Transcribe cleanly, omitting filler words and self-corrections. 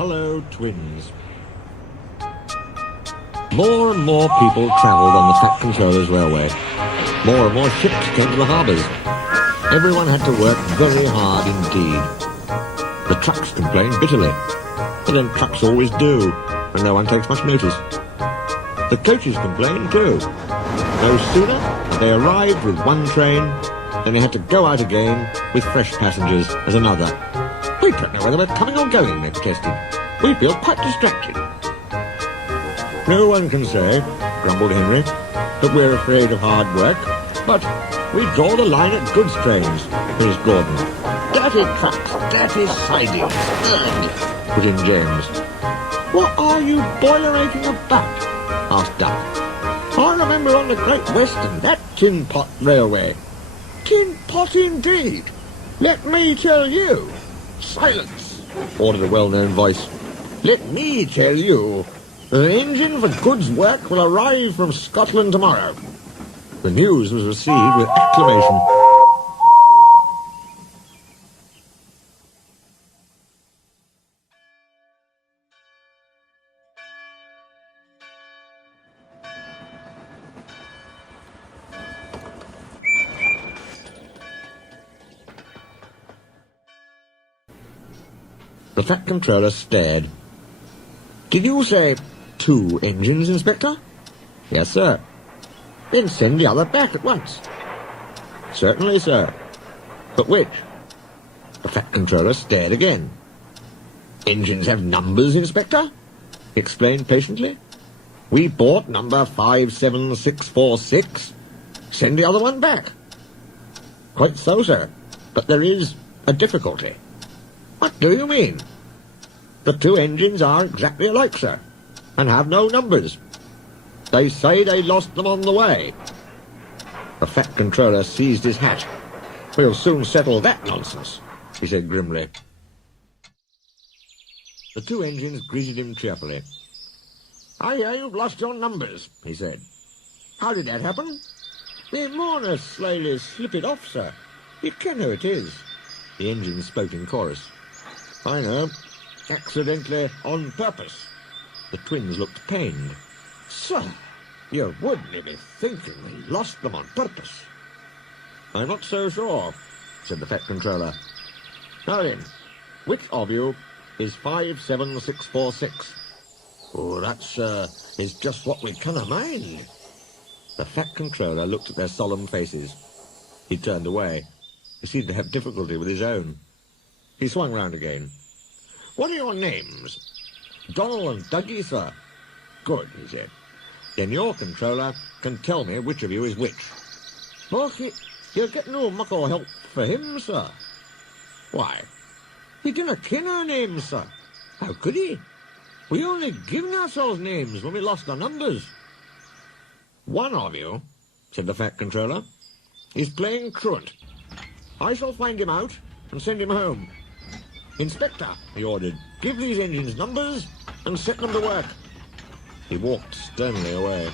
Hello, twins. More and more people travelled on the Fat Controller's railway. More and more ships came to the harbours. Everyone had to work very hard indeed. The trucks complained bitterly. But then trucks always do, and no one takes much notice. The coaches complained too. No sooner had they arrived with one train than they had to go out again with fresh passengers as another. We don't know whether we're coming or going, they protested. We feel quite distracted. No one can say, grumbled Henry, that we're afraid of hard work, but we draw the line at goods trains, finished Gordon. Dirty trucks, dirty sidings, ugh, put in James. What are you boilerating about? Asked Duck. I remember on the Great Western, that tin pot railway. Tin pot indeed. Let me tell you. Silence, ordered a well-known voice. Let me tell you. The engine for goods work will arrive from Scotland tomorrow. The news was received with acclamation. The Fat Controller stared. Did you say 2 engines, Inspector? Yes, sir. Then send the other back at once. Certainly, sir. But which? The Fat Controller stared again. Engines have numbers, Inspector, he explained patiently. We bought number 57646. Send the other one back. Quite so, sir. But there is a difficulty. What do you mean? The 2 engines are exactly alike, sir, and have no numbers. They say they lost them on the way. The Fat Controller seized his hat. We'll soon settle that nonsense, he said grimly. The 2 engines greeted him cheerfully. I hear you've lost your numbers, he said. How did that happen? The mourners slyly slip it off, sir. You ken who it is. The engines spoke in chorus. I know. Accidentally, on purpose. The twins looked pained. Sir, you wouldn't be thinking we lost them on purpose. I'm not so sure, said the Fat Controller. Now then, which of you is 57646? Oh, that's, is just what we canna mind. The Fat Controller looked at their solemn faces. He turned away. He seemed to have difficulty with his own. He swung round again. What are your names? Donald and Dougie, sir. Good, he said. Then your controller can tell me which of you is which. Well, you'll get no muckle help for him, sir. Why? He didn't ken our names, sir. How could he? We only given ourselves names when we lost our numbers. One of you, said the Fat Controller, is playing truant. I shall find him out and send him home. Inspector, he ordered, give these engines numbers and set them to work. He walked sternly away.